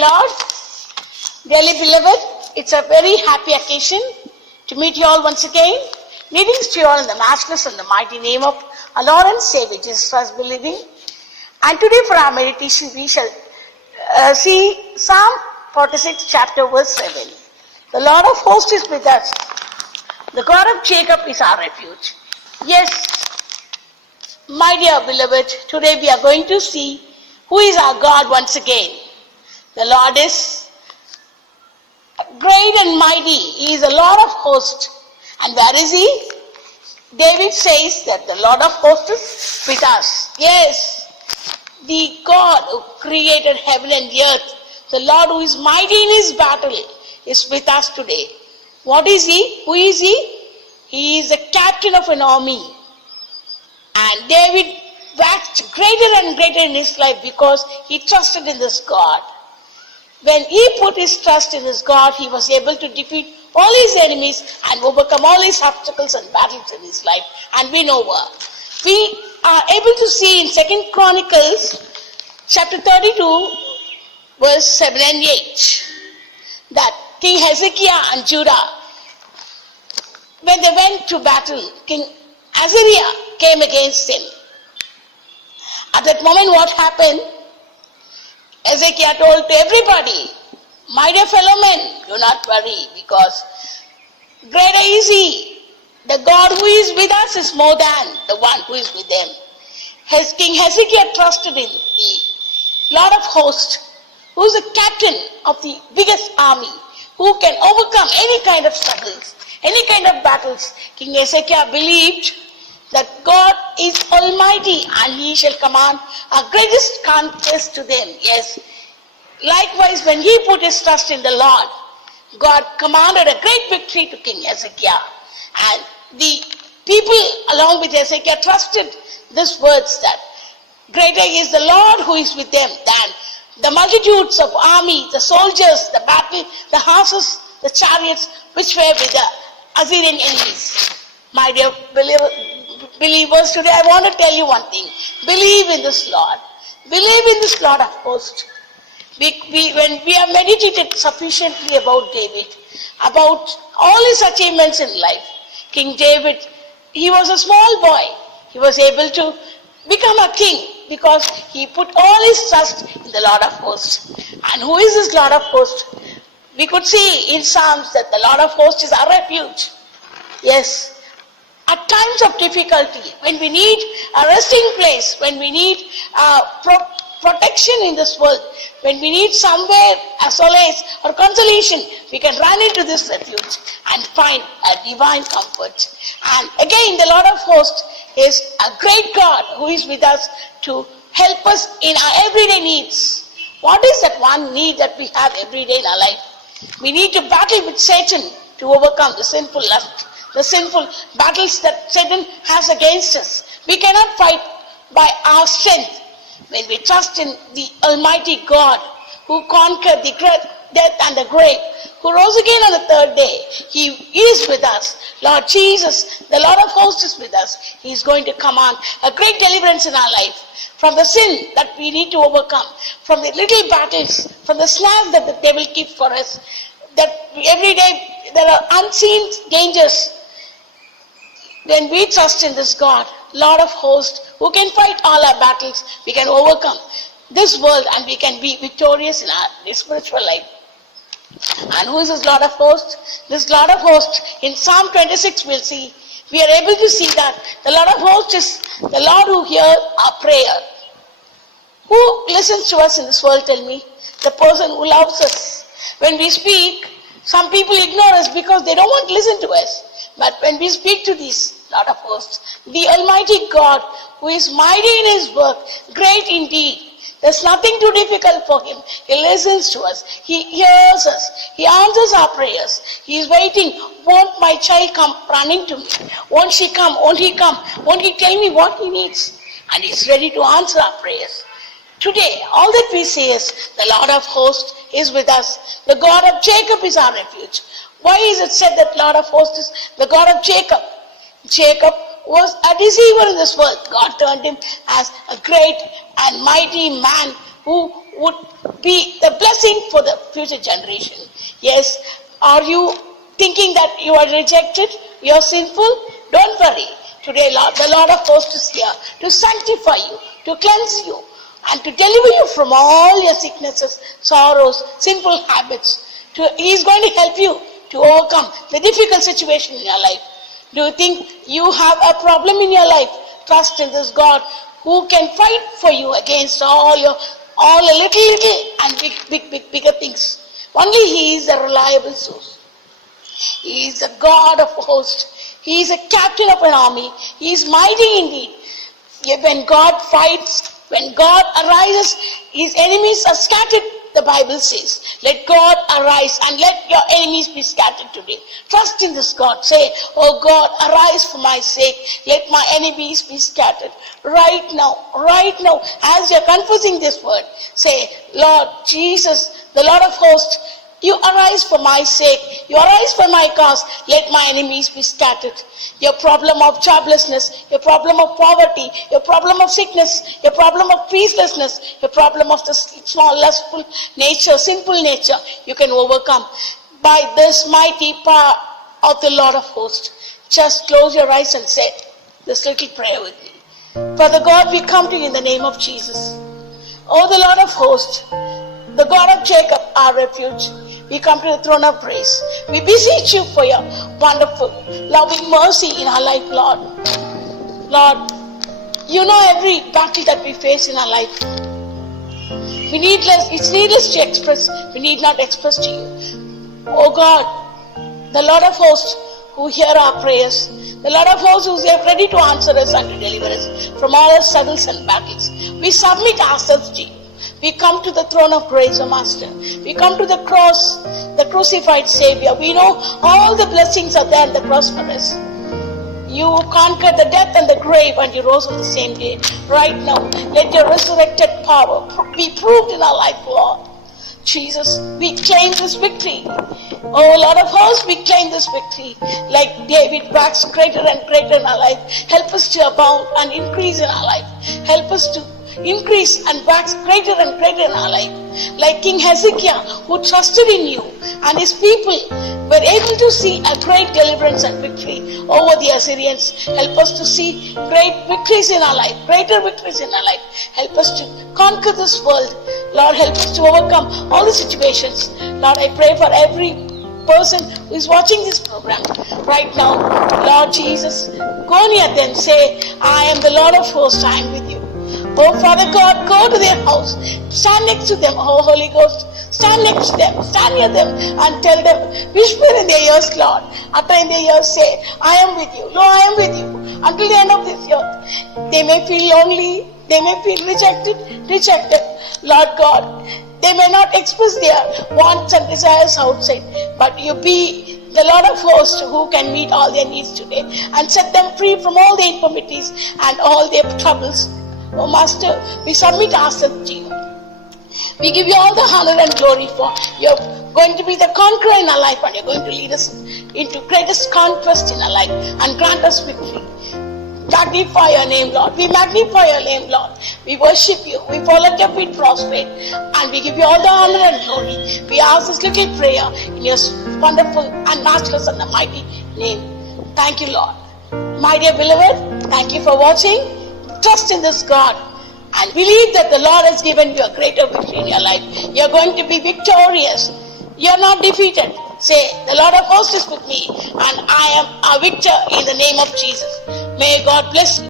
Lord. Dearly beloved, it's a very happy occasion to meet you all once again. Greetings to you all in the matchless and the mighty name of our Lord and Savior Jesus Christ believing. And today for our meditation we shall see Psalm 46 chapter verse 7. The Lord of hosts is with us. The God of Jacob is our refuge. Yes, my dear beloved, today we are going to see who is our God once again. The Lord is great and mighty. He is the Lord of hosts. And where is He? David says that the Lord of hosts is with us. Yes, the God who created heaven and earth, the Lord who is mighty in His battle, is with us today. What is He? Who is He? He is the captain of an army. And David waxed greater and greater in his life because he trusted in this God. When he put his trust in this God, he was able to defeat all his enemies and overcome all his obstacles and battles in his life and win over. We are able to see in 2 Chronicles chapter 32 verse 7 and 8 that King Hezekiah and Judah, when they went to battle, King Azariah came against him. At that moment what happened? Hezekiah told to everybody, my dear fellow men, do not worry because greater is He. The God who is with us is more than the one who is with them. King Hezekiah trusted in the Lord of hosts, who is the captain of the biggest army, who can overcome any kind of struggles, any kind of battles. King Hezekiah believed that God is almighty and He shall command our greatest conquest to them. Yes. Likewise, when he put his trust in the Lord, God commanded a great victory to King Hezekiah. And the people along with Hezekiah trusted these words that greater is the Lord who is with them than the multitudes of army, the soldiers, the battle, the horses, the chariots which were with the Assyrian enemies. My dear believers, today I want to tell you one thing. Believe in this Lord. Believe in this Lord of hosts. When we have meditated sufficiently about David, about all his achievements in life, King David, he was a small boy. He was able to become a king because he put all his trust in the Lord of hosts. And who is this Lord of hosts? We could see in Psalms that the Lord of hosts is our refuge. Yes. At times of difficulty, when we need a resting place, when we need protection in this world, when we need somewhere a solace or consolation, we can run into this refuge and find a divine comfort. And again, the Lord of hosts is a great God who is with us to help us in our everyday needs. What is that one need that we have every day in our life? We need to battle with Satan to overcome the sinful lust, the sinful battles that Satan has against us. We cannot fight by our strength. When we trust in the Almighty God who conquered the death and the grave, who rose again on the third day, He is with us. Lord Jesus, the Lord of hosts is with us. He is going to command a great deliverance in our life from the sin that we need to overcome, from the little battles, from the snares that the devil keeps for us, that every day there are unseen dangers. When we trust in this God, Lord of hosts, who can fight all our battles, we can overcome this world and we can be victorious in our spiritual life. And who is this Lord of hosts? This Lord of hosts, in Psalm 26 we'll see, we are able to see that the Lord of hosts is the Lord who hears our prayer. Who listens to us in this world, tell me? The person who loves us. When we speak, some people ignore us because they don't want to listen to us. But when we speak to these Lord of hosts, the Almighty God who is mighty in His work, great indeed. There's nothing too difficult for Him. He listens to us. He hears us. He answers our prayers. He is waiting. Won't my child come running to me? Won't she come? Won't he come? Won't he tell me what he needs? And He's ready to answer our prayers. Today, all that we say is the Lord of hosts is with us. The God of Jacob is our refuge. Why is it said that Lord of hosts is the God of Jacob? Jacob was a deceiver in this world. God turned him as a great and mighty man who would be the blessing for the future generation. Yes, are you thinking that you are rejected, you are sinful? Don't worry. Today the Lord of hosts is here to sanctify you, to cleanse you, and to deliver you from all your sicknesses, sorrows, sinful habits. He is going to help you to overcome the difficult situation in your life. Do you think you have a problem in your life? Trust in this God who can fight for you against all the little and bigger things. Only He is a reliable source. He is the God of hosts. He is a captain of an army. He is mighty indeed. Yet when God fights, when God arises, His enemies are scattered. The Bible says, let God arise and let your enemies be scattered today. Trust in this God. Say, oh God, arise for my sake. Let my enemies be scattered. Right now, as you're confessing this word, say, Lord Jesus, the Lord of hosts, you arise for my sake. You arise for my cause. Let my enemies be scattered. Your problem of joblessness, your problem of poverty, your problem of sickness, your problem of peacelessness, your problem of the small, lustful nature, sinful nature, you can overcome by this mighty power of the Lord of hosts. Just close your eyes and say this little prayer with me. Father God, we come to you in the name of Jesus. Oh, the Lord of hosts, the God of Jacob, our refuge. We come to the throne of grace. We beseech you for your wonderful, loving mercy in our life, Lord. Lord, you know every battle that we face in our life. It's needless to express. We need not express to you. Oh God, the Lord of hosts who hear our prayers. The Lord of hosts who is ready to answer us and to deliver us from all our struggles and battles. We submit ourselves to you. We come to the throne of grace, O Master. We come to the cross, the crucified Savior. We know all the blessings are there in the cross for us. You conquered the death and the grave and you rose on the same day. Right now, let your resurrected power be proved in our life, Lord. Jesus, we claim this victory. Oh Lord of hosts, we claim this victory. Like David waxed greater and greater in our life. Help us to abound and increase in our life. Help us to increase and wax greater and greater in our life. Like King Hezekiah, who trusted in you, and his people were able to see a great deliverance and victory over the Assyrians. Help us to see great victories in our life, greater victories in our life. Help us to conquer this world. Lord, help us to overcome all the situations. Lord, I pray for every person who is watching this program right now. Lord Jesus, go near them. Say, I am the Lord of hosts, I am with you. Oh Father God, go to their house, stand next to them, oh Holy Ghost, stand next to them, stand near them and tell them, whisper in their ears, Lord, utter in their ears, say, I am with you, Lord, I am with you, until the end of this earth. They may feel lonely, they may feel rejected, Lord God, they may not express their wants and desires outside, but you be the Lord of hosts who can meet all their needs today and set them free from all their infirmities and all their troubles. Oh Master, we submit ourselves to you. We give you all the honor and glory for you're going to be the conqueror in our life and you're going to lead us into greatest conquest in our life and grant us victory. Magnify your name, Lord. We magnify your name, Lord. We worship you. We fall at your feet prostrate and we give you all the honor and glory. We ask this little prayer in your wonderful and matchless and the mighty name. Thank you, Lord. My dear beloved, thank you for watching. Trust in this God and believe that the Lord has given you a greater victory in your life. You're going to be victorious. You're not defeated. Say, the Lord of hosts is with me and I am a victor in the name of Jesus. May God bless you.